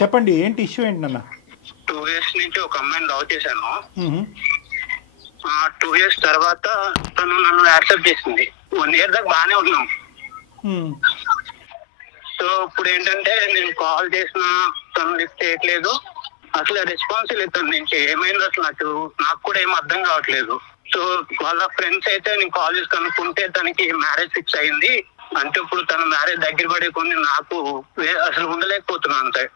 చెప్పండి, ఏంటి ఇష్యూ ఏంటి నాన్న? 2 years నుంచి ఒక అమ్మాయిని లవ్ చేశాను. 2 years తర్వాత తను నన్ను యాక్సెప్ట్ చేసింది. 1 year దాకా బాగానే ఉన్నాం. సో ఇప్పుడు ఏంటంటే నేను కాల్ చేసినా తను లిఫ్ట్ చేయట్లేదు. అసలు రెస్పాన్స్ లేదు తన నుంచి. ఏమైంది అసలు నాకు కూడా ఏం అర్థం కావట్లేదు. సో వాళ్ళ ఫ్రెండ్స్ అయితే నేను కాల్ చేసి కనుక్కుంటే తనకి మ్యారేజ్ ఫిక్స్ అయింది అంటే ఇప్పుడు తన మ్యారేజ్ దగ్గర పడే కొన్ని నాకు అసలు ఉండలేకపోతున్నాను సార్.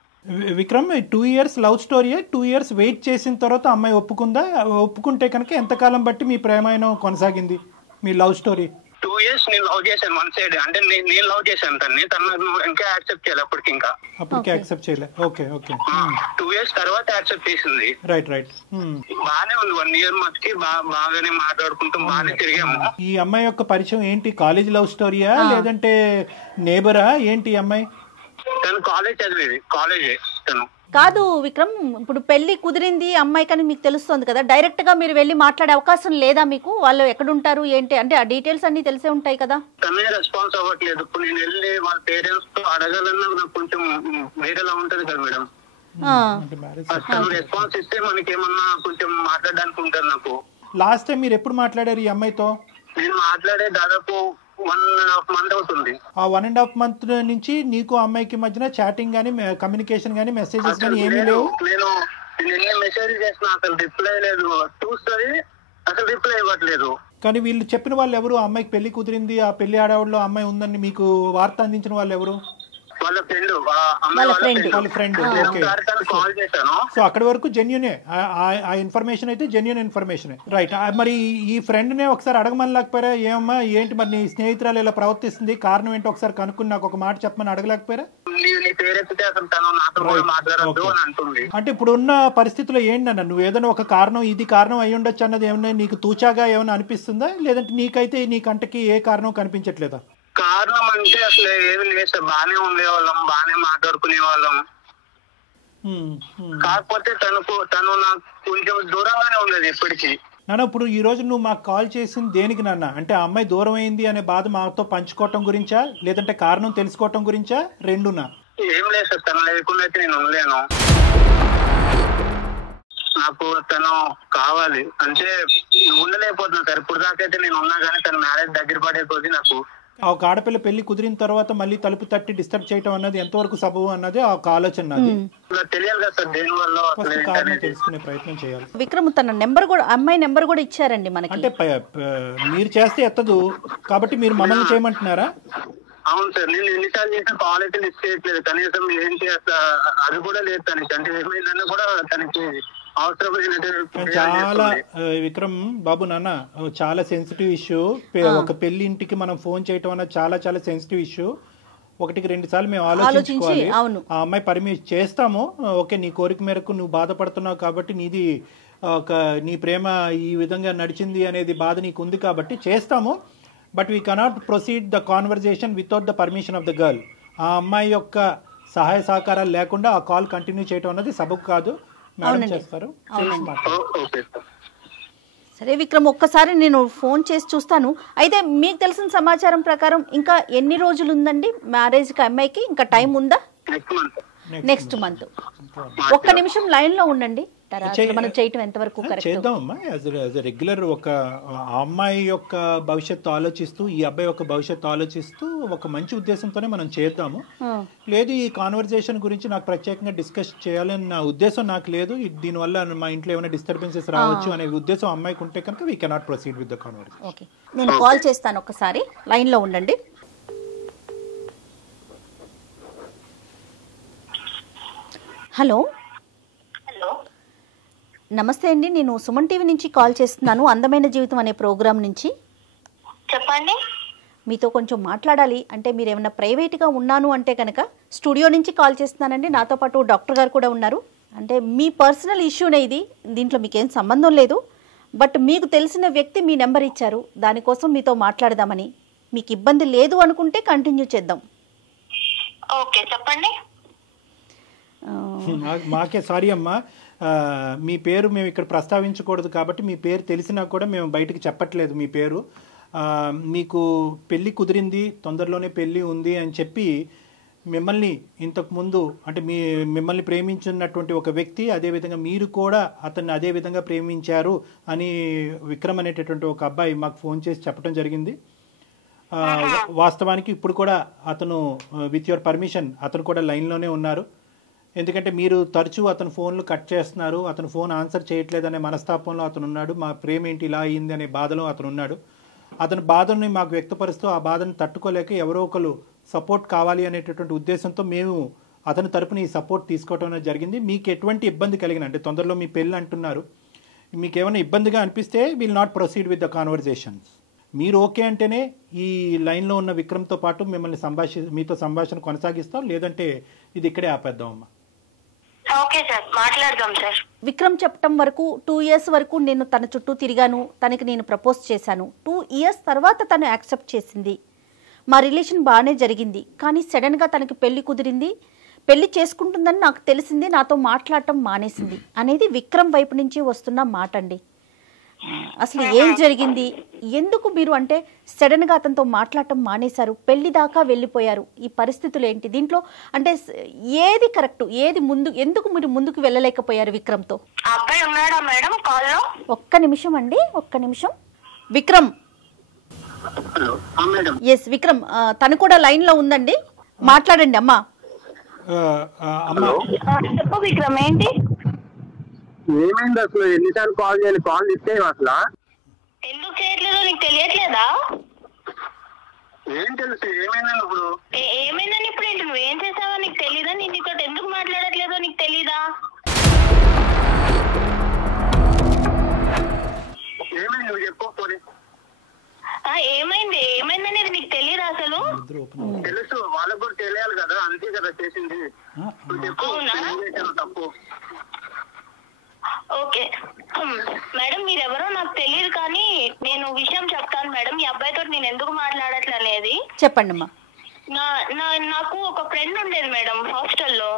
విక్రమ్, 2 years లవ్ స్టోరీయే. 2 years వెయిట్ చేసిన తర్వాత అమ్మాయి ఒప్పుకుందా? ఒప్పుకుంటే కనుక ఎంతకాలం బట్టి మీ ప్రేమాయణం కొనసాగింది, మీ లవ్ స్టోరీ? 2 years నేను లవ్ చేశాను వన్ సైడ్. అంటే నేను లవ్ చేశాను తను ఇంకా యాక్సెప్ట్ చేయాలి. అప్పటికి యాక్సెప్ట్ చేయలే. ఓకే 2 years తర్వాత యాక్సెప్ట్ చేసింది. రైట్. బాగానే ఉంది. 1 year మధ్యకి బాగానే మాట్లాడుకుంటూ బాగానే తిరిగాము. ఈ అమ్మాయి యొక్క పరిచయం ఏంటి? కాలేజ్ లవ్ స్టోరీయా లేదంటే నేబరా ఏంటి? అమ్మాయి తను కాలేజ్ చదివేది. కాలేజే తను. కాదు విక్రమ్, ఇప్పుడు పెళ్లి కుదిరింది అమ్మాయి కానీ మీకు తెలుస్తుంది కదా, డైరెక్ట్ గా మీరు వెళ్ళి మాట్లాడే అవకాశం లేదా మీకు? వాళ్ళు ఎక్కడుంటారు ఏంటి అంటే ఆ డీటెయిల్స్ అన్ని తెలిసే ఉంటాయి కదా. తనే రెస్పాన్స్ అవ్వట్లేదు. ఇప్పుడు నేను వెళ్ళి వాళ్ళ పేరెంట్స్ తో అడగాలన్నా నాకు కొంచెం వేరేలా ఉంటది కదా మేడం. తను రెస్పాన్స్ ఇస్తే మనకి ఏమన్నా కొంచెం మాట్లాడడానికి ఉంటుంది. నాకు లాస్ట్ టైం మీరు ఎప్పుడు మాట్లాడారు ఈ అమ్మాయితో? నేను మాట్లాడే దాదాపు 1.5 month అవుతుంది. ఆ 1.5 month నుంచి నీకు అమ్మాయికి మధ్యన చాటింగ్ గానీ, కమ్యూనికేషన్ గానీ, మెసేజెస్ గానీ ఏమీ లేవు? నేను ఎన్ని మెసేజ్ చేసినా అసలు రిప్లై లేదు. చూస్తుంది అసలు రిప్లై ఇవ్వట్లేదు. కానీ వీళ్ళు చెప్పిన వాళ్ళు ఎవరు? అమ్మాయికి పెళ్లి కుదిరింది, ఆ పెళ్లి ఆడవాళ్ళలో అమ్మాయి ఉందని మీకు వార్త అందించిన వాళ్ళు ఎవరు? వాళ్ళ ఫ్రెండ్. వాళ్ళ ఫ్రెండ్. కాల్ చేశాను. సో అక్కడి వరకు జెన్యునే, ఆ ఇన్ఫర్మేషన్ అయితే జెన్యున్ ఇన్ఫర్మేషన్. రైట్. మరి ఈ ఫ్రెండ్ నే ఒకసారి అడగమని లేకపోయారా? ఏమమ్మా ఏంటి మరి నీ స్నేహితురాలు ఇలా ప్రవర్తిస్తుంది, కారణం ఏంటో ఒకసారి కనుక్కుని నాకు ఒక మాట చెప్పమని అడగలేకపోయారా? అంటే ఇప్పుడు ఉన్న పరిస్థితుల్లో ఏంటన్నా నువ్వు ఏదైనా ఒక కారణం, ఇది కారణం అయ్యి ఉండొచ్చు అన్నది ఏమన్నా నీకు తూచాగా ఏమైనా అనిపిస్తుందా? లేదంటే నీకైతే నీ కంటకి ఏ కారణం కనిపించట్లేదా? కారణం అంటే అసలు ఏమి లేదు సార్. బాగానే ఉండేవాళ్ళం, బాగానే మాట్లాడుకునే వాళ్ళం. కాకపోతే తను నాకు కొంచెం దూరంగానే ఉండేది ఎప్పటికీ. నాన్న, ఇప్పుడు ఈ రోజు నువ్వు మాకు కాల్ చేసింది దేనికి నాన్న? అంటే ఆ అమ్మాయి దూరం అయింది అనే బాధ మాతో పంచుకోవటం గురించా, లేదంటే కారణం తెలుసుకోవటం గురించా, రెండునా? ఏం లేదు సార్. తను లేకుండా అయితే నేను ఉండలేను. నాకు తను కావాలి అంటే ఉండలేకపోతున్నా సార్. ఇప్పుడు దాకైతే నేను ఉన్నా కానీ తన మ్యారేజ్ దగ్గర పడే కొద్ది నాకు ఒక ఆడపిల్ల పెళ్లి కుదిరిన తర్వాత మళ్ళీ తలుపు తట్టి డిస్టర్బ్ చేయటం అన్నది ఎంతవరకు సబబు అన్నది ఒక ఆలోచన. తెలియాలి కదా సార్. దేని వల్ల కారణం తెలుసుకునే ప్రయత్నం చేయాలి. విక్రమ్ తన నెంబర్ కూడా, అమ్మాయి నెంబర్ కూడా ఇచ్చారండి మనకి. అంటే మీరు చేస్తే ఎత్తదు కాబట్టి మీరు మమ్మల్ని చేయమంటున్నారా? అవును సార్. నేను ఎన్నిసార్లు చేసిన కాల్ అయితే లిస్ట్ చేయట్లేదు. కనీసం ఏంటి అది కూడా లేదు తనకి. అంటే ఏమైందన్నా కూడా తనకి చాలా విక్రమ్ బాబు నాన్న, చాలా సెన్సిటివ్ ఇష్యూ. ఒక పెళ్లి ఇంటికి మనం ఫోన్ చేయటం అన్నది చాలా చాలా సెన్సిటివ్ ఇష్యూ. 1-2 సార్లు మేము ఆలోచించుకోవాలి. ఆ అమ్మాయి పర్మిషన్ చేస్తాము. ఓకే, నీ కోరిక మేరకు నువ్వు బాధపడుతున్నావు కాబట్టి, నీది నీ ప్రేమ ఈ విధంగా నడిచింది అనేది బాధ నీకు ఉంది కాబట్టి చేస్తాము. But we cannot proceed the conversation without the permission of the girl. ఆ అమ్మాయి యొక్క సహాయ సహకారాలు లేకుండా ఆ కాల్ కంటిన్యూ చేయటం అన్నది సబబు కాదు. సరే విక్రమ్, ఒక్కసారి నేను ఫోన్ చేసి చూస్తాను. అయితే మీకు తెలిసిన సమాచారం ప్రకారం ఇంకా ఎన్ని రోజులు ఉందండి మ్యారేజ్కి అమ్మాయికి? ఇంకా టైం ఉందా? Next month. ఒక్క నిమిషం లైన్ లో ఉండండి. మనం చేయటం ఎంతవరకు చేద్దామమ్మా. రెగ్యులర్ ఒక అమ్మాయి యొక్క భవిష్యత్తు ఆలోచిస్తూ, ఈ అబ్బాయి యొక్క భవిష్యత్తు ఆలోచిస్తూ ఒక మంచి ఉద్దేశంతోనే మనం చేద్దాము. లేదు ఈ కాన్వర్జేషన్ గురించి నాకు ప్రత్యేకంగా డిస్కస్ చేయాలని నా ఉద్దేశం నాకు లేదు. దీనివల్ల మా ఇంట్లో ఏమైనా డిస్టర్బెన్సెస్ రావచ్చు అనే ఉద్దేశం అమ్మాయికి ఉంటే కనుక we cannot proceed with the conversation. Okay, నేను కాల్ చేస్తాను. ఒకసారి లైన్ లో ఉండండి. హలో. నమస్తే అండి, నేను సుమన్ టీవీ నుంచి కాల్ చేస్తున్నాను, అందమైన జీవితం అనే ప్రోగ్రాం నుంచి. చెప్పండి. మీతో కొంచెం మాట్లాడాలి. అంటే మీరు ఏమైనా ప్రైవేట్గా ఉన్నాను అంటే కనుక స్టూడియో నుంచి కాల్ చేస్తున్నానండి. నాతో పాటు డాక్టర్ గారు కూడా ఉన్నారు. అంటే మీ పర్సనల్ ఇష్యూనే ఇది, దీంట్లో మీకేం సంబంధం లేదు. బట్ మీకు తెలిసిన వ్యక్తి మీ నెంబర్ ఇచ్చారు, దానికోసం మీతో మాట్లాడదామని. మీకు ఇబ్బంది లేదు అనుకుంటే కంటిన్యూ చేద్దాం. ఓకే, చెప్పండి. మాకే సారీ అమ్మా, మీ పేరు మేము ఇక్కడ ప్రస్తావించకూడదు కాబట్టి మీ పేరు తెలిసినా కూడా మేము బయటకు చెప్పట్లేదు మీ పేరు. మీకు పెళ్ళి కుదిరింది, తొందరలోనే పెళ్ళి ఉంది అని చెప్పి మిమ్మల్ని ఇంతకు ముందు అంటే మిమ్మల్ని ప్రేమించున్నటువంటి ఒక వ్యక్తి అదేవిధంగా మీరు కూడా అతన్ని అదే విధంగా ప్రేమించారు అని విక్రమ్ అనేటటువంటి ఒక అబ్బాయి మాకు ఫోన్ చేసి చెప్పడం జరిగింది. వాస్తవానికి ఇప్పుడు కూడా అతను విత్ యువర్ పర్మిషన్ అతను కూడా లైన్లోనే ఉన్నారు. ఎందుకంటే మీరు తరచూ అతను ఫోన్లు కట్ చేస్తున్నారు, అతను ఫోన్ ఆన్సర్ చేయట్లేదనే మనస్తాపంలో అతను ఉన్నాడు. మా ప్రేమ ఏంటి ఇలా అయ్యింది అనే బాధలో అతను ఉన్నాడు. అతని బాధని మాకు వ్యక్తపరుస్తూ ఆ బాధను తట్టుకోలేక ఎవరో ఒకరు సపోర్ట్ కావాలి అనేటటువంటి ఉద్దేశంతో మేము అతని తరపున ఈ సపోర్ట్ తీసుకోవడం జరిగింది. మీకు ఎటువంటి ఇబ్బంది కలిగిన అంటే తొందరలో మీ పెళ్ళి అంటున్నారు, మీకు ఏమైనా ఇబ్బందిగా అనిపిస్తే will not proceed with the conversations. మీరు ఓకే అంటేనే ఈ లైన్లో ఉన్న విక్రమ్తో పాటు మిమ్మల్ని మీతో సంభాషణ కొనసాగిస్తాం, లేదంటే ఇది ఇక్కడే ఆపేద్దాం అమ్మా. ఓకే సార్, మాట్లాడదాం సార్. విక్రమ్ చెప్పటం వరకు 2 years వరకు నేను తన చుట్టూ తిరిగాను, తనకి నేను ప్రపోజ్ చేశాను. 2 years తర్వాత తను యాక్సెప్ట్ చేసింది. మా రిలేషన్ బాగానే జరిగింది. కానీ సడన్గా తనకి పెళ్లి కుదిరింది, పెళ్లి చేసుకుంటుందని నాకు తెలిసింది, నాతో మాట్లాడటం మానేసింది అనేది విక్రమ్ వైపు నుంచి వస్తున్న మాట అండి. అసలు ఏం జరిగింది, ఎందుకు మీరు అంటే సడన్గా అతనితో మాట్లాడటం మానేశారు, పెళ్లి దాకా వెళ్ళిపోయారు, ఈ పరిస్థితులు ఏంటి, దీంట్లో అంటే ఏది కరెక్ట్, ఏది ముందు, ఎందుకు మీరు ముందుకు వెళ్ళలేకపోయారు విక్రమ్తో? అబ్బాయి ఉన్నాడా మేడం కాల్లో? ఒక్క నిమిషం అండి, ఒక్క నిమిషం. విక్రమ్, ఎస్ విక్రమ్, తను కూడా లైన్ లో ఉందండి, మాట్లాడండి అమ్మా. చెప్పు విక్రమ్, ఏంటి ఏమైంది అసలు? ఎన్నిసార్లు కాల్ చేయాలి? కాల్ ఇస్తే అసలు ఎందుకు చేయట్లేదో నీకు తెలియట్లేదా? ఏం తెలుసు? ఏమైందని ఇప్పుడు? ఏమైందని ఇప్పుడు ఏంటి? నువ్వేం చేసావో నీకు తెలీదా? నేను నీతో ఎందుకు మాట్లాడట్లేదో నీకు తెలీదా? ఏమైంది నువ్వు చెప్పకపోతే? ఏమైంది, ఏమైందనేది నీకు తెలియదా అసలు? తెలుసు, వాళ్ళకు కూడా తెలియాలి కదా, అంతే కదా చేసింది. తప్పు. ఓకే మేడం, మీరెవరో నాకు తెలియదు, కానీ నేను విషయం చెప్తాను మేడం. ఈ అబ్బాయితో నేను ఎందుకు మాట్లాడట్లే అనేది చెప్పండి అమ్మా. నాకు ఒక ఫ్రెండ్ ఉండేది మేడం హాస్టల్లో,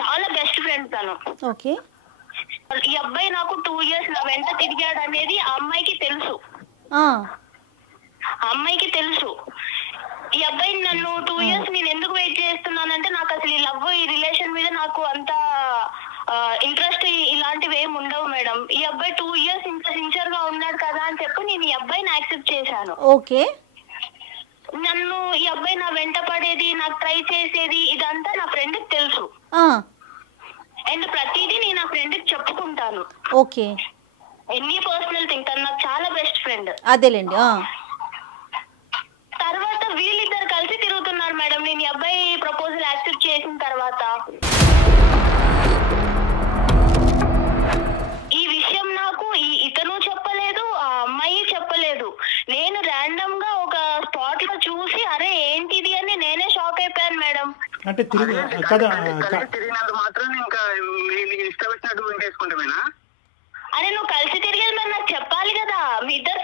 చాలా బెస్ట్ ఫ్రెండ్ తను. ఓకే, ఈ అబ్బాయి నాకు 2 years నా వెంట తిరిగాడు అనేది ఆ అమ్మాయికి తెలుసు. అమ్మాయికి తెలుసు. ఈ అబ్బాయి నన్ను 2 years నేను ఎందుకు వెయిట్ చేస్తున్నానంటే, నాకు అసలు ఈ లవ్, ఈ రిలేషన్ మీద నాకు అంత ఇంట్రెస్ట్ ఇలాంటివి ఏమి ఉండవు మేడం. ఈ అబ్బాయి 2 years ఇంత సిన్సియర్ గా ఉన్నాడు కదా అని చెప్పి నేను ఈ అబ్బాయిని యాక్సెప్ట్ చేశాను. ఓకే, నన్ను ఈ అబ్బాయి నా వెంట పడేది, నాకు ట్రై చేసేది, ఇదంతా నా ఫ్రెండ్ కి తెలుసు. అండ్ ప్రతిదీ నేను నా ఫ్రెండ్ కి చెప్పుకుంటాను. ఓకే, ఎన్ని పర్సనల్ థింగ్, తను నాకు చాలా బెస్ట్ ఫ్రెండ్. అదేలేండి. తర్వాత వీళ్ళిద్దరు కలిసి తిరుగుతున్నారు మేడం, నేను ఈ అబ్బాయి ప్రపోజల్ యాక్సెప్ట్ చేసిన తర్వాత. ఈ విషయం నాకు ఇతను చెప్పలేదు, ఆ అమ్మాయి చెప్పలేదు. నేను ర్యాండమ్ గా ఒక స్పాట్ లో చూసి అరే ఏంటిది అని నేనే షాక్ అయిపోయాను మేడం. అంటే తిరిగినందుకు మాత్రం ఇంకా ఇష్టం వచ్చినట్టు వేసుకుంటామేనా? అరే నువ్వు కలిసి తిరిగేది మరి నాకు చెప్పాలి కదా. మీ ఇద్దరు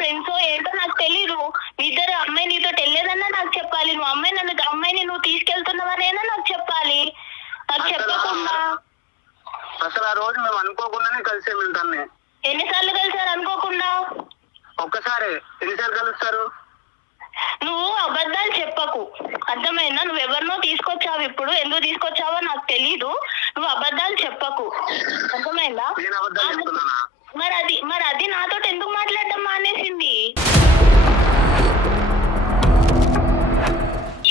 ఫ్రెండ్స్ ఏంటో నాకు తెలీదు. మీ ఇద్దరు అమ్మాయి నీతో వెళ్ళేదన్నా నాకు చెప్పాలి. నువ్వు అమ్మాయిని నువ్వు తీసుకెళ్తున్నావనేనా నాకు చెప్పాలి. నాకు చెప్పకుండా అసలు ఆ రోజు మేము అనుకోకుండానే కలిసాము. తన్ని ఎన్నిసార్లు కలిసారు అనుకోకుండా? ఒక్కసారి. ఎన్నిసార్లు కలుస్తారు? నువ్వు అబద్ధాలు చెప్పకు, అర్థమైందా? నువ్వు ఎవరినో తీసుకొచ్చావు, ఇప్పుడు ఎందుకు తీసుకొచ్చావో నాకు తెలీదు. నువ్వు అబద్ధాలు చెప్పకు, అర్థమైందా? మరి అది నాతో ఎందుకు మాట్లాడటం మానేసింది?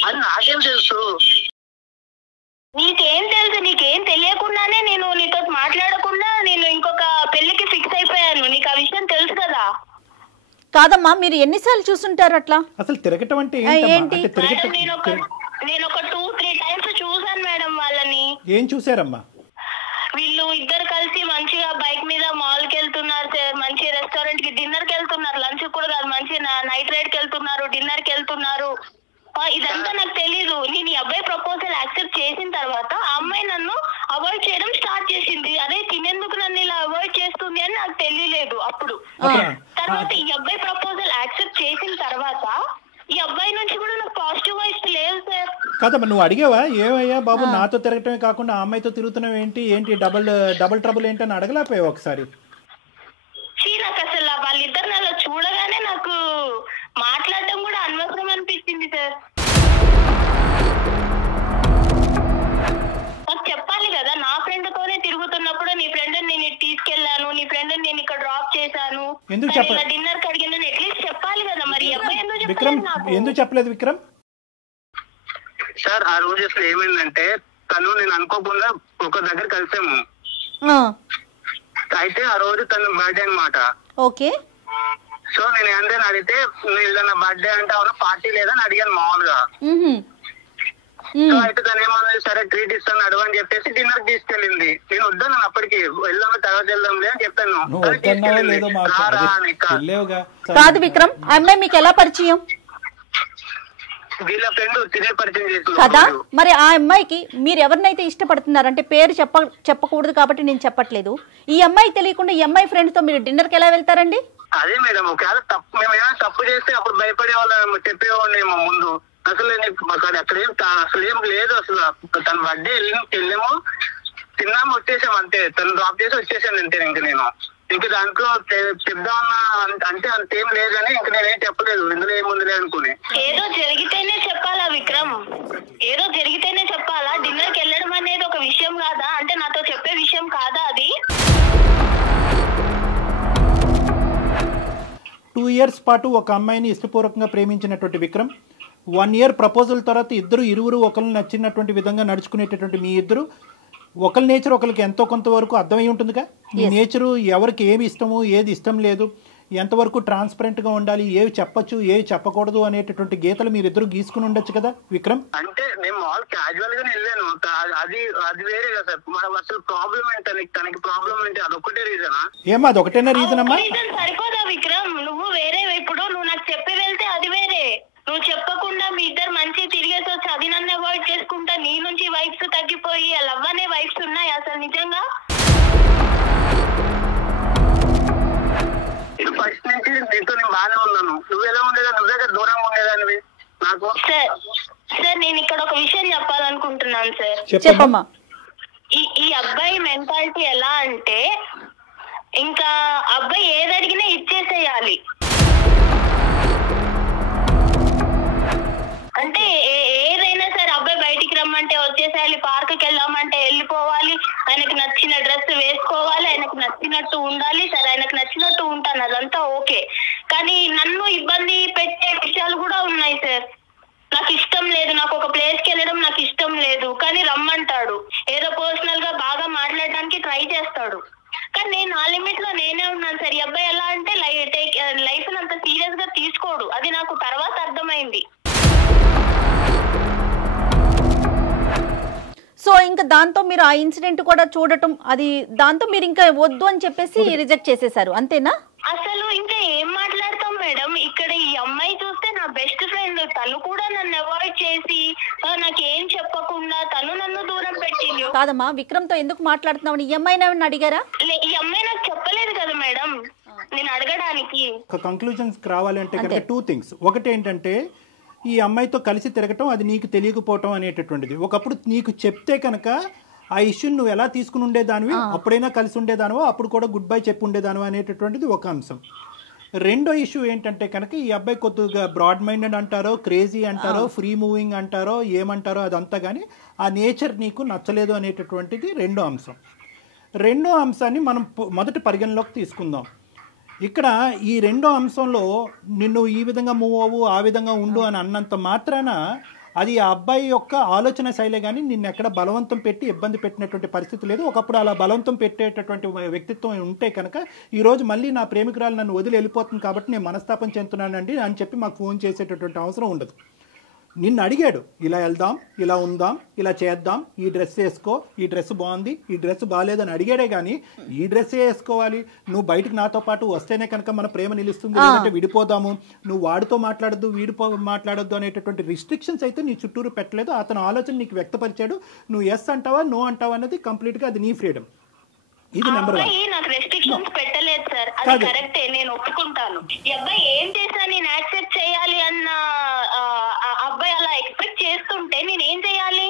అది నాకేం తెలుసు? నీకేం తెలుసు? నీకేం తెలియకుండానే నేను నీతో మాట్లాడకుండా నేను ఇంకొక పెళ్లికి ఫిక్స్ అయిపోయాను. నీకు ఆ విషయం తెలుసు కదా? కాదమ్మా, మీరు ఎన్నిసార్లు చూసుంటారు అట్లా? అసలు తిరగటం అంటే నేను ఒక 2-3 times చూసాను మేడం వాళ్ళని. ఏం చూసారమ్మా? వీళ్ళు ఇద్దరు కలిసి మంచిగా బైక్ మీద మాల్ కి వెళ్తున్నారు సార్, మంచి రెస్టారెంట్ కి డిన్నర్ కి వెళ్తున్నారు, లంచ్ కూడా కాదు, మంచి నైట్ రైడ్ కి వెళ్తున్నారు, డిన్నర్ కి వెళ్తున్నారు. ఇదంతా నాకు తెలీదు. నేను ఈ అబ్బాయి ప్రపోజల్ యాక్సెప్ట్ చేసిన తర్వాత ఆ అమ్మాయి నన్ను అవాయిడ్ చేయడం స్టార్ట్ చేసింది. అదే తినేందుకు నన్ను ఇలా అవాయిడ్ చేస్తుంది అని నాకు తెలియలేదు అప్పుడు. తర్వాత ఈ అబ్బాయి ప్రపోజల్ యాక్సెప్ట్ చేసిన తర్వాత ఈ అబ్బాయి నుంచి కూడా నాకు పాజిటివ్ వైబ్స్ లేవు సార్. కాదమ్మా, నువ్వు అడిగావా ఏమయ్యా బాబు నాతో తిరగటమే కాకుండా ఆ అమ్మాయితో తిరుగుతున్నావు ఏంటి డబుల్ ట్రబుల్ ఏంటి అని అడగలేకపోయావు ఒకసారి? నాకు అసలు వాళ్ళిద్దరు అలా చూడగానే నాకు మాట్లాడటం కూడా అనవసరం అనిపించింది సార్. విక్రమ్ ఎందుకు చెప్పలేదు విక్రమ్? సార్ ఆ రోజు అసలు ఏమైందంటే తను నేను అనుకోకుండా ఒక దగ్గర కలిసాము. అయితే ఆ రోజు తను బర్త్డే అన్నమాట. ఓకే. సో నేను ఏంటని అడిగితే నా బర్త్డే అంటే అవును పార్టీ లేదని అడిగాను మామూలుగా. సో అయితే తను ఏమన్నది సరే ట్రీట్ ఇస్తాను అడుగు అని చెప్పేసి డిన్నర్ తీసుకెళ్ళింది. నేను వద్దాను అప్పటికి, వెళ్దాం తర్వాత వెళ్దాంలే అని చెప్పాను. కాదు విక్రమ్, ఆ అమ్మాయి మీకు ఎలా పరిచయం? వీళ్ళ ఫ్రెండ్ తినే పరిచయం చేసింది కదా. మరి ఆ అమ్మాయికి మీరు ఎవరినైతే ఇష్టపడుతున్నారంటే పేరు చెప్పకూడదు కాబట్టి నేను చెప్పట్లేదు. ఈ అమ్మాయి తెలియకుండా ఈ అమ్మాయి ఫ్రెండ్ తో మీరు డిన్నర్ కి ఎలా వెళ్తారండి? అదే మేడం, ఒకవేళ తప్పు మేము ఏమైనా తప్పు చేస్తే అప్పుడు భయపడే వాళ్ళు చెప్పేవాడినేమో ముందు. అసలు అక్కడేం అసలు ఏం లేదు. అసలు తన బర్త్డే వెళ్ళాము, తిన్నాము, వచ్చేసాం అంతే. తను డ్రాప్ చేసి వచ్చేసాను అంతే. ఇంక దాంట్లో చెప్దామన్నా అంటే అంతేం లేదని ఇంక నేనేం చెప్పలేదు, ఇందులో ఏముందిలే అనుకుని. ఏదో జరిగితేనే చెప్పాలా విక్రమ్? ఏదో జరిగితేనే చెప్పాలా? డిన్నర్ కి వెళ్ళడం అనేది ఒక విషయం కాదా? అంటే నాతో చెప్పే విషయం కాదా అది? 2 years పాటు ఒక అమ్మాయిని ఇష్టపూర్వకంగా ప్రేమించినటువంటి విక్రమ్ 1 year ప్రపోజల్ తర్వాత ఇరువురు ఒకరిని నచ్చినటువంటి విధంగా నడుచుకునేటటువంటి మీ ఇద్దరు ఒకరి నేచర్ ఒకరికి ఎంతో కొంతవరకు అర్థమై ఉంటుందిగా. ఈ నేచరు ఎవరికి ఏమి ఇష్టము ఏది ఇష్టం లేదు, ఎంతవరకు ట్రాన్స్పరెంట్గా ఉండాలి, ఏవి చెప్పచ్చు ఏవి చెప్పకూడదు అనేటటువంటి గీతలు మీరిద్దరు గీసుకుని ఉండొచ్చు కదా విక్రమ్. అంటే నేను మాల్ క్యాజువల్ గానే వెళ్ళాను, అది వేరే కదా సార్. మనం అసలు ప్రాబ్లం ఏంటి, తనకి ప్రాబ్లం ఏంటి, అదొక్కటే రీజనా? ఏమో అదొకటేనా రీజన్ అమ్మా? సరిపోదా విక్రమ్? నువ్వు వేరే, ఇప్పుడు నువ్వు నాకు చెప్పి వెళ్తే అది వేరే, నువ్వు చెప్పకుండా మీ ఇద్దరు మంచి తిరిగేసి వచ్చి అది నన్ను అవాయిడ్ చేసుకుంటా నీ నుంచి వైఫ్స్ తగ్గిపోయి లవ్ అనే వైఫ్స్ ఉన్నాయి అసలు నిజంగా? ఫస్ట్ నుంచి నీతో నేను బాగానే ఉన్నాను, నువ్వు ఎలా ఉండేదా? నువ్వు దగ్గర దూరంగా ఉండేదానివి నాకు. సార్ నేను ఇక్కడ ఒక విషయం చెప్పాలనుకుంటున్నాను సార్. చెప్పమ్మా. ఈ అబ్బాయి మెంటాలిటీ ఎలా అంటే ఇంకా అబ్బాయి ఏది అడిగినా ఇచ్చేసేయాలి. అంటే ఏదైనా సరే అబ్బాయి బయటికి రమ్మంటే వచ్చేసేయాలి, పార్క్కి వెళ్ళామంటే వెళ్ళిపోవాలి, ఆయనకు నచ్చిన డ్రెస్ వేసుకోవాలి, ఆయనకు నచ్చినట్టు ఉండాలి. సరే ఆయనకు నచ్చినట్టు ఉంటాను, అదంతా ఓకే. కానీ నన్ను ఇబ్బంది పెట్టే విషయాలు కూడా ఉన్నాయి సార్. నాకు ఇష్టం లేదు, నాకు ఒక ప్లేస్కి వెళ్ళడం నాకు ఇష్టం లేదు, కానీ రమ్మంటాడు. ఏదో పర్సనల్ గా బాగా మాట్లాడడానికి ట్రై చేస్తాడు, కానీ నేను ఆ లిమిట్ లో నేనే ఉన్నాను సార్. ఈ అబ్బాయి ఎలా అంటే లైఫ్ అంత సీరియస్ గా తీసుకోడు, అది నాకు తర్వాత అర్థమైంది. సో ఇంకా దాంతో మీరు ఆ ఇన్సిడెంట్ కూడా చూడటం, అది దాంతో మీరు ఇంకా వద్దు అని చెప్పేసి రిజెక్ట్ చేసేసారు అంతేనా? అసలు ఇంకా ఏం మాట్లాడతాం మేడం? ఇక్కడ ఈ అమ్మాయి చూస్తే నా బెస్ట్ ఫ్రెండ్, తను కూడా నన్ను అవాయిడ్ చేసి నాకేం చెప్పకుండా తను నన్ను దూరం పెట్టింది. కాదమ్మా, విక్రమ్ తో ఎందుకు మాట్లాడుతున్నావు? ఈ అమ్మాయిని ఏమన్నా అడిగారా? ఈ అమ్మాయి నాకు చెప్పలేదు కదా మేడం నేను అడగడానికి. ఒక కంక్లూజన్స్ రావాలంటే కనుక 2 things. ఒకటి ఏంటంటే ఈ అమ్మాయితో కలిసి తిరగటం అది నీకు తెలియకపోవటం అనేటటువంటిది. ఒకప్పుడు నీకు చెప్తే కనుక ఆ ఇష్యూని నువ్వు ఎలా తీసుకుని ఉండేదానివి, అప్పుడైనా కలిసి ఉండేదానివో, అప్పుడు కూడా గుడ్ బై చెప్పి ఉండేదానివో అనేటటువంటిది ఒక అంశం. రెండో ఇష్యూ ఏంటంటే కనుక ఈ అబ్బాయి కొద్దిగా బ్రాడ్ మైండెడ్ అంటారో, క్రేజీ అంటారో, ఫ్రీ మూవింగ్ అంటారో, ఏమంటారో అదంతా, కానీ ఆ నేచర్ నీకు నచ్చలేదు అనేటటువంటిది రెండో అంశం. రెండో అంశాన్ని మనం మొదటి పరిగణలోకి తీసుకుందాం. ఇక్కడ ఈ రెండో అంశంలో నిన్ను ఈ విధంగా మూవ్ అవ్వు, ఆ విధంగా ఉండు అని అన్నంత మాత్రాన అది ఆ అబ్బాయి యొక్క ఆలోచన శైలే, కానీ నిన్ను ఎక్కడ బలవంతం పెట్టి ఇబ్బంది పెట్టినటువంటి పరిస్థితి లేదు. ఒకప్పుడు అలా బలవంతం పెట్టేటటువంటి వ్యక్తిత్వం ఉంటే కనుక ఈరోజు మళ్ళీ నా ప్రేమికురాలు నన్ను వదిలి వెళ్ళిపోతుంది కాబట్టి నేను మనస్తాపం చెందుతున్నానండి అని చెప్పి మాకు ఫోన్ చేసేటటువంటి అవసరం ఉండదు. నిన్ను అడిగాడు, ఇలా వెళ్దాం, ఇలా ఉందాం, ఇలా చేద్దాం, ఈ డ్రెస్ వేసుకో, ఈ డ్రెస్ బాగుంది, ఈ డ్రెస్ బాగాలేదని అడిగాడే కానీ ఈ డ్రెస్ వేసుకోవాలి, నువ్వు బయటకు నాతో పాటు వస్తేనే కనుక మన ప్రేమ నిలుస్తుంది, లేదంటే విడిపోదాము, నువ్వు వాడితో మాట్లాడద్దు మాట్లాడొద్దు అనేటటువంటి రిస్ట్రిక్షన్స్ అయితే నీ చుట్టూరు పెట్టలేదు. అతను ఆలోచన నీకు వ్యక్తపరిచాడు, నువ్వు ఎస్ అంటావా నో అంటావా అనేది కంప్లీట్గా అది నీ ఫ్రీడమ్. ఇది నెంబర్ 1. నాకు రెస్ట్రిక్షన్స్ పెట్టలేదు సార్, అది కరెక్టే, నేను ఒప్పుకుంటాను. ఈ అబ్బాయి ఏం చేసినా నేను యాక్సెప్ట్ చేయాలి అన్న అబ్బాయి అలా ఎక్స్పెక్ట్ చేస్తుంటే నేను ఏం చేయాలి?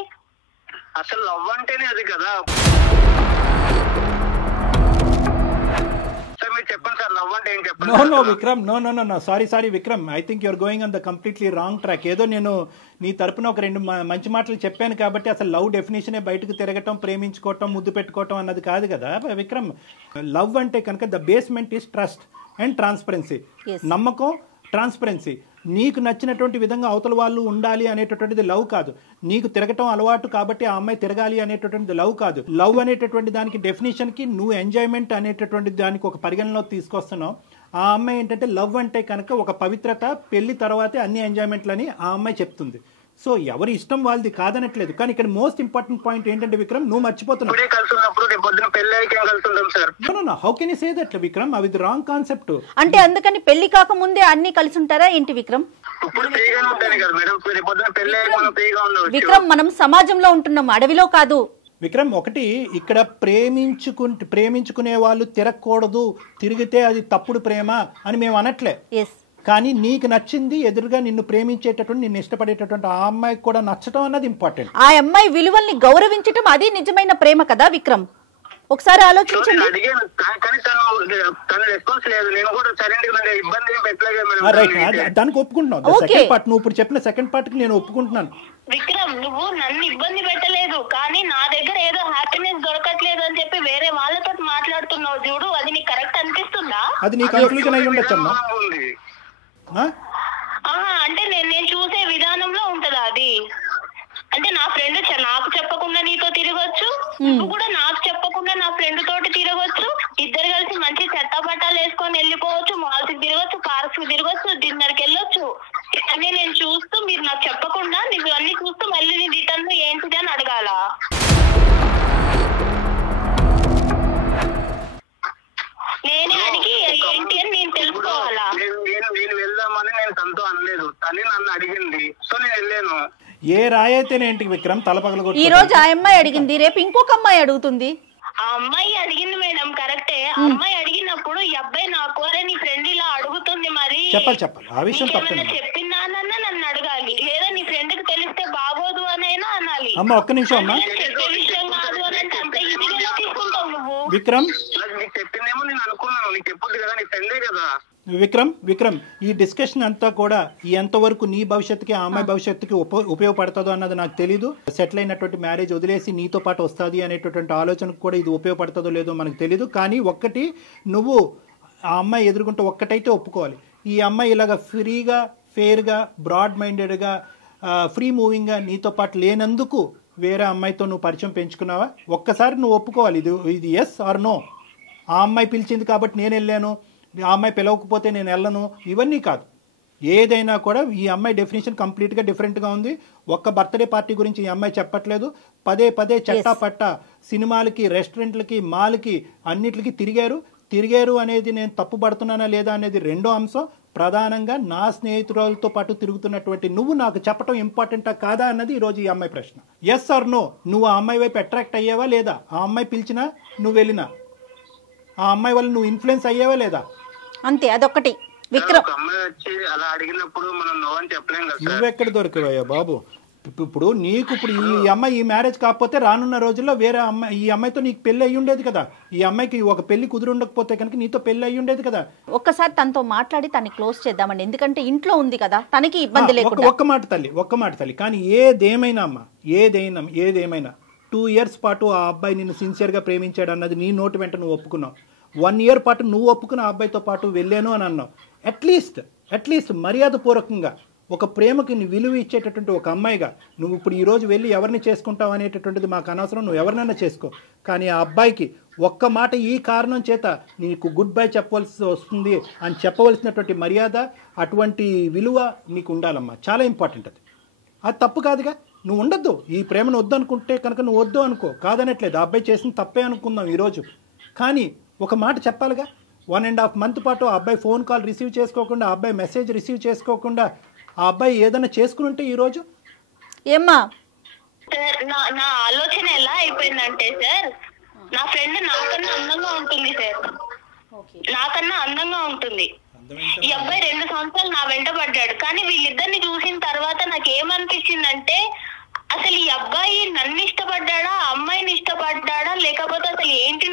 అసలు లవ్ అంటేనే అది కదా. సార్ మీరు చెప్పండి సార్, లవ్ అంటే ఏం చెప్పండి? No Vikram, no sorry Vikram, I think you're going on the completely wrong track. ఏదో నేను నీ తరపున ఒక 2 మంచి మాటలు చెప్పాను కాబట్టి అసలు లవ్ డెఫినేషనే బయటకు తిరగటం, ప్రేమించుకోవటం, ముద్దు పెట్టుకోవటం అన్నది కాదు కదా విక్రమ్. లవ్ అంటే కనుక the basement is trust and transparency. నమ్మకం, ట్రాన్స్పరెన్సీ. నీకు నచ్చినటువంటి విధంగా అవతల వాళ్ళు ఉండాలి అనేటటువంటిది లవ్ కాదు. నీకు తిరగటం అలవాటు కాబట్టి ఆ అమ్మాయి తిరగాలి అనేటటువంటిది లవ్ కాదు. లవ్ అనేటటువంటి దానికి డెఫినేషన్కి నువ్వు ఎంజాయ్మెంట్ అనేటటువంటి దానికి ఒక పరిగణలో తీసుకొస్తున్నావు. ఆ అమ్మాయి ఏంటంటే లవ్ అంటే కనుక ఒక పవిత్రత, పెళ్లి తర్వాతే అన్ని ఎంజాయ్మెంట్లని ఆ అమ్మాయి చెప్తుంది. సో ఎవరి ఇష్టం వాళ్ళది కాదనట్లేదు. కానీ ఇక్కడ మోస్ట్ ఇంపార్టెంట్ పాయింట్ ఏంటంటే విక్రమ్, నువ్వు మర్చిపోతున్నావు. How can you say that Vikram? అది రాంగ్ కాన్సెప్ట్. అంటే అందుకని పెళ్లి కాకముందే అన్ని కలిసి ఉంటారా ఏంటి విక్రమ్? విక్రమ్, మనం సమాజంలో ఉంటున్నాం, అడవిలో కాదు. విక్రమ్, ఒకటి ఇక్కడ ప్రేమించుకునే వాళ్ళు తిరగకూడదు, తిరిగితే అది తప్పుడు ప్రేమ అని మేము అనట్లే. కానీ నీకు నచ్చింది, ఎదురుగా నిన్ను ప్రేమించేటటువంటి, నిన్ను ఇష్టపడేటటువంటి ఆ అమ్మాయికి కూడా నచ్చటం అన్నది ఇంపార్టెంట్. ఆ అమ్మాయి విలువల్ని గౌరవించటం అది నిజమైన ప్రేమ కదా విక్రమ్? ఒకసారి ఆలోచించండి. దానికి ఒప్పుకుంటున్నావు. సెకండ్ పార్ట్ నువ్వు ఇప్పుడు చెప్పిన సెకండ్ పార్ట్ కి నేను ఒప్పుకుంటున్నాను. విక్రమ్, నువ్వు నన్ను ఇబ్బంది పెట్టలేదు, కానీ నా దగ్గర ఏదో హ్యాపీనెస్ దొరకట్లేదు అని చెప్పి వేరే వాళ్ళతో మాట్లాడుతున్నావు చూడు, అది నీకు కరెక్ట్ అనిపిస్తుందా? అది నీ కన్క్లూజన్ అయి ఉండొచ్చమ్మా. అంటే నేను చూసే విధానంలో ఉంటదా అది? అంటే నా ఫ్రెండ్ నాకు చెప్పకుండా నీతో తిరగొచ్చు, నువ్వు కూడా నాకు చెప్పకుండా నా ఫ్రెండ్ తోటి తిరగొచ్చు, ఇద్దరు కలిసి మంచి చెత్తపట్టాలు వేసుకొని వెళ్ళిపోవచ్చు, మాల్స్ కి తిరగొచ్చు, పార్క్స్ కి తిరగొచ్చు, డిన్నర్ కి వెళ్ళొచ్చు. అన్నీ నేను చూస్తూ మీరు నాకు చెప్పకుండా నువ్వు అన్ని చూస్తూ మళ్ళీ నీ రిటర్న్ ఏంటిది అని అడగాల? నేనే అడిగి ఏంటి అని నేను తెలుసుకోవాలా? నేను వెళ్దామని నేను తనతో అనలేదు, తనే నన్ను అడిగింది, సో నేను వెళ్ళాను. ఏ రాయైతేనేంటి విక్రమ్ తలపగల ఈ రోజు ఆ అమ్మాయి అడిగింది, రేపు ఇంకొక అమ్మాయి అడుగుతుంది. ఆ అమ్మాయి అడిగింది మేడం, కరెక్టే. ఆ అమ్మాయి అడిగినప్పుడు ఈ అబ్బాయి నాకు నీ ఫ్రెండ్ ఇలా అడుగుతుంది, మరి చెప్పాలి ఆ విషయం చెప్పిందానన్నా నన్ను అడగాలి, లేదా నీ ఫ్రెండ్ కి తెలిస్తే బాగోదు అనైనా అనాలి. అమ్మ ఒక్క నిమిషం అమ్మా. చెప్పే విషయం కాదు అని అంటే అంత ఈజీగా తీసుకుంటావు నువ్వు. విక్రమ్, నీకు చెప్పిందేమో నేను అనుకున్నాను, నీకు చెప్పొద్దు కదా, నీ ఫ్రెండే కదా. విక్రమ్, ఈ డిస్కషన్ అంతా కూడా ఎంతవరకు నీ భవిష్యత్తుకి, ఆ అమ్మాయి భవిష్యత్తుకి ఉపయోగపడుతుందో అన్నది నాకు తెలీదు. సెటిల్ అయినటువంటి మ్యారేజ్ వదిలేసి నీతో పాటు వస్తుంది అనేటటువంటి ఆలోచనకు కూడా ఇది ఉపయోగపడుతుందో లేదో మనకు తెలీదు. కానీ ఒక్కటి, నువ్వు ఆ అమ్మాయి ఎదుర్కొంటే ఒక్కటైతే ఒప్పుకోవాలి, ఈ అమ్మాయి ఇలాగ ఫ్రీగా, ఫెయిర్గా, బ్రాడ్ మైండెడ్గా, ఫ్రీ మూవింగ్గా నీతో పాటు లేనందుకు వేరే అమ్మాయితో నువ్వు పరిచయం పెంచుకున్నావా? ఒక్కసారి నువ్వు ఒప్పుకోవాలి, ఇది ఎస్ ఆర్ నో. ఆ అమ్మాయి పిలిచింది కాబట్టి నేను వెళ్ళాను, ఆ అమ్మాయి పిలవకపోతే నేను వెళ్ళను, ఇవన్నీ కాదు. ఏదైనా కూడా ఈ అమ్మాయి డెఫినేషన్ కంప్లీట్గా డిఫరెంట్గా ఉంది. ఒక్క బర్త్డే పార్టీ గురించి ఈ అమ్మాయి చెప్పట్లేదు, పదే చట్టా పట్ట సినిమాలకి, రెస్టారెంట్లకి, మాల్కి, అన్నిటికి తిరిగారు అనేది నేను తప్పుపడుతున్నానా లేదా అనేది రెండో అంశం. ప్రధానంగా నా స్నేహితులతో పాటు తిరుగుతున్నటువంటి నువ్వు నాకు చెప్పడం ఇంపార్టెంటా కాదా అన్నది ఈరోజు ఈ అమ్మాయి ప్రశ్న. ఎస్ ఆర్ నో, నువ్వు ఆ అమ్మాయి వైపు అట్రాక్ట్ అయ్యావా లేదా? ఆ అమ్మాయి పిలిచినా నువ్వు వెళ్ళినా, ఆ అమ్మాయి వల్ల నువ్వు ఇన్ఫ్లుయెన్స్ అయ్యావా లేదా? అంతే, అదొకటి. విక్రమ్, నువ్వెక్కడ దొరికావయ్యా బాబు? ఇప్పుడు నీకు ఈ అమ్మాయి ఈ మ్యారేజ్ కాకపోతే రానున్న రోజుల్లో వేరే అమ్మాయి, ఈ అమ్మాయితో నీకు పెళ్లి అయ్యి ఉండేది కదా. ఈ అమ్మాయికి ఒక పెళ్లి కుదిరి ఉండకపోతే కనుక నీతో పెళ్లి అయ్యి ఉండేది కదా. ఒక్కసారి తనతో మాట్లాడి తనని క్లోజ్ చేద్దామండి, ఎందుకంటే ఇంట్లో ఉంది కదా, తనకి ఇబ్బంది లేకుండా. ఒక్క మాట తల్లి, కానీ ఏదేమైనా అమ్మా, ఏదేమైనా 2 years పాటు ఆ అబ్బాయి నిన్ను సిన్సియర్గా ప్రేమించాడు అన్నది నీ నోటి వెంట నువ్వు ఒప్పుకున్నావు. 1 year పాటు నువ్వు ఒప్పుకున్న ఆ అబ్బాయితో పాటు వెళ్ళాను అని అన్నావు. అట్లీస్ట్ మర్యాదపూర్వకంగా ఒక ప్రేమకి నీ విలువ ఇచ్చేటటువంటి ఒక అమ్మాయిగా నువ్వు ఇప్పుడు ఈరోజు వెళ్ళి ఎవరిని చేసుకుంటావు అనేటటువంటిది మాకు అనవసరం, నువ్వు ఎవరినైనా చేసుకో. కానీ ఆ అబ్బాయికి ఒక్క మాట ఈ కారణం చేత నీకు గుడ్ బై చెప్పవలసి వస్తుంది అని చెప్పవలసినటువంటి మర్యాద, అటువంటి విలువ నీకు ఉండాలమ్మా. చాలా ఇంపార్టెంట్ అది తప్పు కాదుగా. నువ్వు ఉండద్దు, ఈ ప్రేమను వద్దు అనుకుంటే కనుక నువ్వు వద్దు అనుకో, కాదనట్లేదు. ఆ అబ్బాయి చేసిన తప్పే అనుకుందాం ఈరోజు, కానీ ఒక మాట చెప్పాలిగా. 1.5 month పాటు ఆ అబ్బాయి ఫోన్ కాల్ రిసీవ్ చేసుకోకుండా, ఆ అబ్బాయి మెసేజ్ రిసీవ్ చేసుకోకుండా ఆ అబ్బాయి ఏదైనా చేసుకుని ఉంటే ఈరోజు ఏమ్మా? నా ఆలోచన ఎలా అయిపోయిందంటే సార్, నా ఫ్రెండ్ నాకన్నా అందంగా ఉంటుంది సార్, నాకన్నా అందంగా ఉంటుంది. ఈ అబ్బాయి 2 సంవత్సరాలు నా వెంట పడ్డాడు, కానీ వీళ్ళిద్దరిని చూసిన తర్వాత నాకు ఏమనిపించిందంటే, అసలు ఈ అబ్బాయి నన్ను ఇష్టపడ్డా, అమ్మాయిని ఇష్టపడ్డా, లేకపోతే అసలు ఏంటి,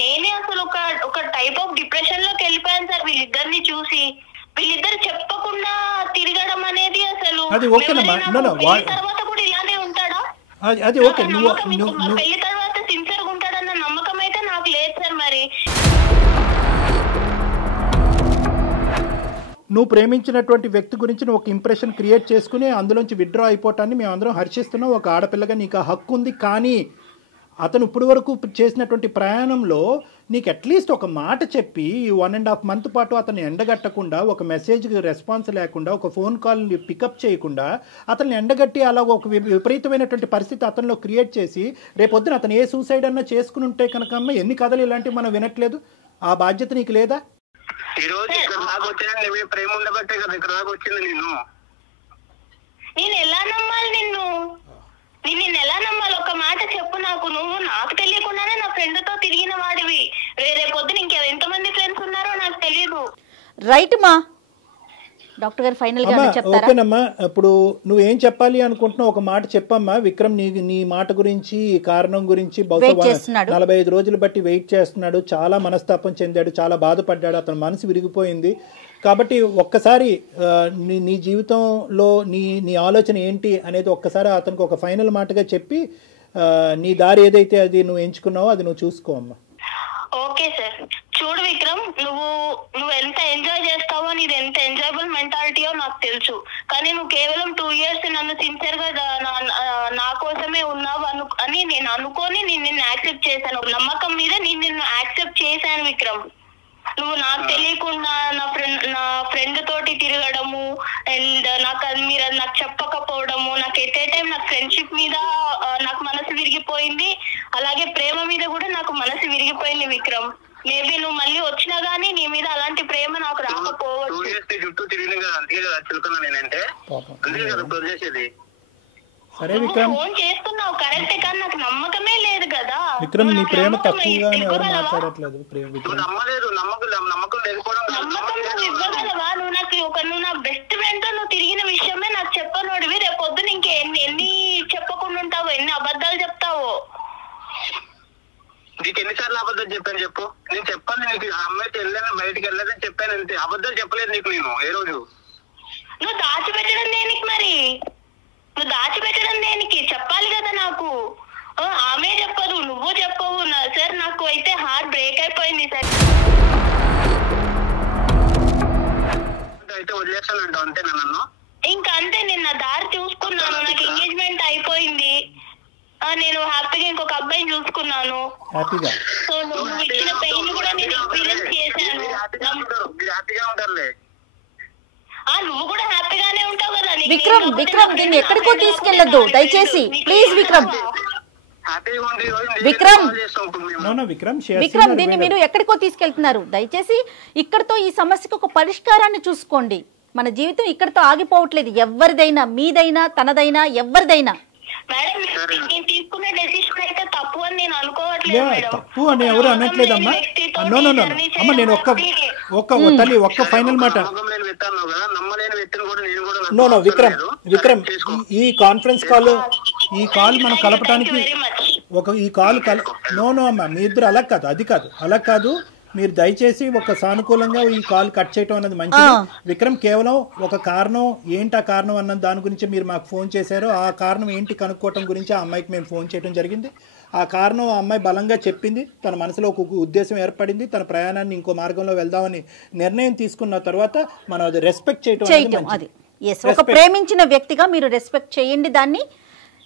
నేనే అసలు ఒక టైప్ ఆఫ్ డిప్రెషన్ లోకి వెళ్ళిపోయాను సార్ వీళ్ళిద్దరిని చూసి. వీళ్ళిద్దరు చెప్పకుండా తిరగడం అనేది అసలు తర్వాత కూడా ఇలానే ఉంటాడా? పెళ్లి తర్వాత సిన్సియర్గా ఉంటాడన్న నమ్మకం అయితే నాకు లేదు సార్. మరి నువ్వు ప్రేమించినటువంటి వ్యక్తి గురించి నువ్వు ఒక ఇంప్రెషన్ క్రియేట్ చేసుకుని అందులోంచి విత్డ్రా అయిపోవటాన్ని మేము అందరం హర్షిస్తున్నాం. ఒక ఆడపిల్లగా నీకు ఆ హక్కు ఉంది. కానీ అతను ఇప్పటి వరకు చేసినటువంటి ప్రయాణంలో నీకు అట్లీస్ట్ ఒక మాట చెప్పి 1.5 month పాటు అతన్ని ఎండగట్టకుండా, ఒక మెసేజ్కి రెస్పాన్స్ లేకుండా, ఒక ఫోన్ కాల్ని పికప్ చేయకుండా అతన్ని ఎండగట్టి అలా ఒక విపరీతమైనటువంటి పరిస్థితి అతనిలో క్రియేట్ చేసి రేపొద్దున అతను ఏ సూసైడ్ అన్నా చేసుకుని ఉంటే కనుక అమ్మ ఎన్ని కథలు ఇలాంటివి మనం వినట్లేదు. ఆ బాధ్యత నీకు లేదా? ఈ రోజు ఇక్కడ దాకా వచ్చినా నువ్వే ప్రేమ ఉండబట్టే కదా ఇక్కడ దాకా వచ్చింది. నేను ఎలా నమ్మాలి నిన్ను ఎలా నమ్మాలి? ఒక మాట చెప్పు నాకు. నువ్వు నాకు తెలియకుండానే నా ఫ్రెండ్ తో తిరిగిన వాడివి. రేపు పొద్దున ఎంతమంది ఫ్రెండ్స్ ఉన్నారో నాకు తెలియదు. రైట్ మా డాక్టర్ గారు ఫైనల్ గా చెప్తారా? ఓకేనమ్మా, ఇప్పుడు నువ్వేం చెప్పాలి అనుకుంటున్నావు ఒక మాట చెప్పమ్మా. విక్రమ్ నీ మాట గురించి, ఈ కారణం గురించి బహుశా 45 రోజులు బట్టి వెయిట్ చేస్తున్నాడు. చాలా మనస్తాపం చెందాడు, చాలా బాధపడ్డాడు, అతని మనసు విరిగిపోయింది. కాబట్టి ఒక్కసారి నీ జీవితంలో నీ ఆలోచన ఏంటి అనేది ఒక్కసారి అతనికి ఒక ఫైనల్ మాటగా చెప్పి నీ దారి ఏదైతే అది నువ్వు ఎంచుకున్నావో అది నువ్వు చూసుకో అమ్మా. Okay sir. చూడు విక్రమ్, నువ్వు ఎంత ఎంజాయ్ చేస్తావో, నీది ఎంత ఎంజాయబుల్ మెంటాలిటీయో నాకు తెలుసు. కానీ నువ్వు కేవలం 2 years నన్ను సిన్సియర్ గా నా కోసమే ఉన్నావు అని నేను అనుకొని నిన్ను యాక్సెప్ట్ చేశాను. నమ్మకం మీద నిన్ను యాక్సెప్ట్ చేశాను విక్రమ్. నువ్వు నాకు తెలియకుండా నా ఫ్రెండ్ తోటి తిరగడము అండ్ మీరు అది నాకు చెప్పకపోవడము, నాకు ఎట్ ఏ టైం నాకు ఫ్రెండ్షిప్ మీద నాకు మనసు విరిగిపోయింది, అలాగే ప్రేమ మీద కూడా నాకు మనసు విరిగిపోయింది విక్రమ్. మేబీ నువ్వు మళ్ళీ వచ్చినా గానీ నీ మీద అలాంటి ప్రేమ నాకు రాకపోవచ్చు. సరే విక్రమ్, ఫోన్ చేస్తున్నావు కరెక్టే, కానీ నాకు నమ్మకమే లేదు కదా. విక్రమ్ నీ ప్రేమ తక్కువగా ఎవరు మాట్లాడట్లేదు. నమ్మకం ఇవ్వగలవా? నువ్వు నా బెస్ట్ ఫ్రెండ్ తో నువ్వు తిరిగిన విషయమే నాకు చెప్పనోడివి. రేపు పొద్దున ఎన్ని చెప్పకుండా ఉంటావో, ఎన్ని అబద్ధాలు చెప్తావో. నీకు ఎన్నిసార్లు అబద్ధాలు చెప్పాను చెప్పు. నేను చెప్పాను నీకు అమ్మాయితో వెళ్ళాను, బయటకు వెళ్ళలేదని చెప్పాను అంతే. అబద్ధాలు చెప్పలేదు నీకు నేను ఏ రోజు. నువ్వు దాచిపెట్టడం దేనికి మరి? నువ్వు దాచిపెట్టడం దేనికి? చెప్పాలి కదా నాకు. ఆమె చెప్పదు, నువ్వు చెప్పవు. సార్ నాకు అయితే హార్ట్ బ్రేక్ అయిపోయింది సార్. అయితే వదిలేస్తానంట అంతే నన్ను. ఇంకా అంతే, నేను నా దారి చూసుకున్నాను. నాకు ఎంగేజ్మెంట్ అయిపోయింది. నేను హ్యాపీగా ఇంకొక అబ్బాయిని చూసుకున్నాను. సో నువ్వు ఇచ్చిన పెయిన్ కూడా నేను ఎక్స్పీరియన్స్ చేశాను. నువ్వు కూడా హ్యాపీగానే ఉంటావు కదా. విక్రమ్ దీన్ని ఎక్కడికో తీసుకెళ్లొద్దు దయచేసి, ప్లీజ్ విక్రమ్. విక్రమ్ దీన్ని మీరు ఎక్కడికో తీసుకెళ్తున్నారు. దయచేసి ఇక్కడతో ఈ సమస్యకు ఒక పరిష్కారాన్ని చూసుకోండి. మన జీవితం ఇక్కడతో ఆగిపోవట్లేదు. ఎవరిదైనా, మీదైనా, తనదైనా, ఎవరిదైనా. తప్పు అని నేను అనుకోవట్లేదు. తప్పు అని ఎవరు అనట్లేదమ్మా. అమ్మ నేను ఒక్క ఫైనల్ మాట. విక్రమ్ ఈ కాన్ఫరెన్స్ కాల్ మనం కలపడానికి అమ్మా మీ ఇద్దరు అలా కాదు. మీరు దయచేసి ఒక సానుకూలంగా ఈ కాల్ కట్ చేయటం అన్నది మంచిది. విక్రమ్ కేవలం ఒక కారణం ఏంటి, ఆ కారణం అన్న దాని గురించి మీరు మాకు ఫోన్ చేశారు. ఆ కారణం ఏంటి కనుక్కోవటం గురించి ఆ అమ్మాయికి మేము ఫోన్ చేయడం జరిగింది. ఆ కారణం ఆ అమ్మాయి బలంగా చెప్పింది. తన మనసులో ఒక ఉద్దేశం ఏర్పడింది. తన ప్రయాణాన్ని ఇంకో మార్గంలో వెళ్దామని నిర్ణయం తీసుకున్న తర్వాత మనం అది రెస్పెక్ట్ చేయటం అది. ఒక ప్రేమించిన వ్యక్తిగా మీరు రెస్పెక్ట్ చేయండి దాన్ని.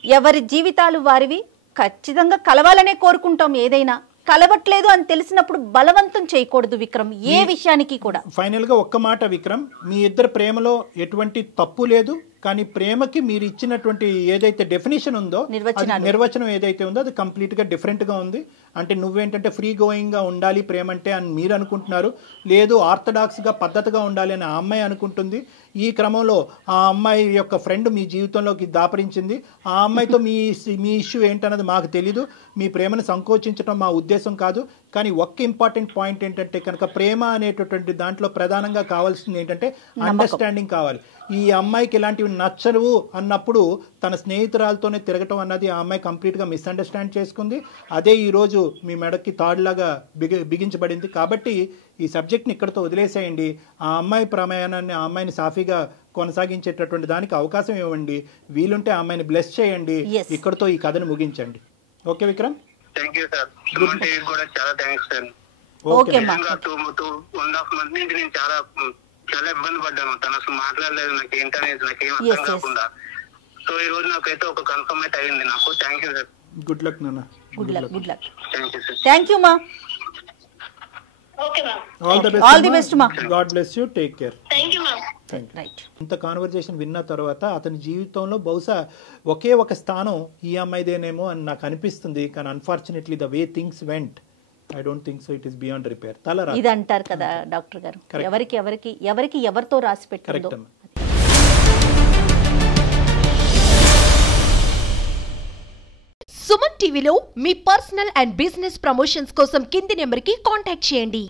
ఎవరి జీవితాలు వారివి. ఖచ్చితంగా కలవాలనే కోరుకుంటాం. ఏదైనా కలవట్లేదు అని తెలిసినప్పుడు బలవంతం చేయకూడదు విక్రమ్, ఏ విషయానికి కూడా. ఫైనల్ గా ఒక్క మాట విక్రమ్, మీ ఇద్దరు ప్రేమలో ఎటువంటి తప్పు లేదు. కానీ ప్రేమకి మీరు ఇచ్చినటువంటి ఏదైతే డెఫినేషన్ ఉందో, నిర్వచనం ఏదైతే ఉందో అది కంప్లీట్ గా డిఫరెంట్ గా ఉంది. అంటే నువ్వేంటంటే ఫ్రీ గోయింగ్ గా ఉండాలి ప్రేమ అంటే అని మీరు అనుకుంటున్నారు. లేదు ఆర్థడాక్స్ గా పద్ధతిగా ఉండాలి అని ఆ అమ్మాయి అనుకుంటుంది. ఈ క్రమంలో ఆ అమ్మాయి యొక్క ఫ్రెండ్ మీ జీవితంలోకి దాపరించింది. ఆ అమ్మాయితో మీ ఇష్యూ ఏంటన్నది మాకు తెలీదు. మీ ప్రేమను సంకోచించడం మా ఉద్దేశం కాదు. కానీ ఒక్క ఇంపార్టెంట్ పాయింట్ ఏంటంటే కనుక ప్రేమ అనేటటువంటి దాంట్లో ప్రధానంగా కావాల్సింది ఏంటంటే అండర్స్టాండింగ్ కావాలి. ఈ అమ్మాయికి ఇలాంటివి నచ్చవు అన్నప్పుడు తన స్నేహితురాలతోనే తిరగటం అన్నది ఆ అమ్మాయి కంప్లీట్గా మిస్అండర్స్టాండ్ చేసుకుంది. అదే ఈరోజు మీ మెడకి తాడులాగా బిగించబడింది. కాబట్టి ఈ సబ్జెక్ట్ని ఇక్కడితో వదిలేసేయండి. ఆ అమ్మాయి ప్రయాణాన్ని, ఆ అమ్మాయిని సాఫీగా కొనసాగించేటటువంటి దానికి అవకాశం ఇవ్వండి. వీలుంటే ఆ అమ్మాయిని బ్లెస్ చేయండి. ఇక్కడితో ఈ కథను ముగించండి. Okay Vikram? Thank you sir. కూడా చాలా థ్యాంక్స్ సార్. ఓకే. 2.5 months నుంచి నేను చాలా చాలా ఇబ్బంది పడ్డాను. తను అసలు మాట్లాడలేదు, నాకు ఏంటనేది నాకేం అర్థం కాకుండా. సో ఈ రోజు నాకైతే ఒక కన్ఫర్మ్ అయితే అయింది నాకు. Thank you sir. Good luck నాన్న. Good luck. Good luck. Thank you sir. Thank you మా. Okay ma'am. All the best మా. God bless you. Take care. Thank you ma'am. Right. ఇంత కాన్వర్జేషన్ విన్న తర్వాత అతని జీవితంలో బహుశా ఒకే ఒక స్థానం ఈ అమ్మాయిదేనేమో అని నాకు అనిపిస్తుంది. కానీ unfortunately the way things vent, I don't think so it is beyond repair. తల ఇది అంటారు కదా డాక్టర్ గారు, ఎవరికి ఎవరితో రాసి పెట్టిందో. సుమన్ టీవీలో మీ పర్సనల్ అండ్ బిజినెస్ ప్రమోషన్స్ కోసం కింది నెంబర్కి కాంటాక్ట్ చేయండి.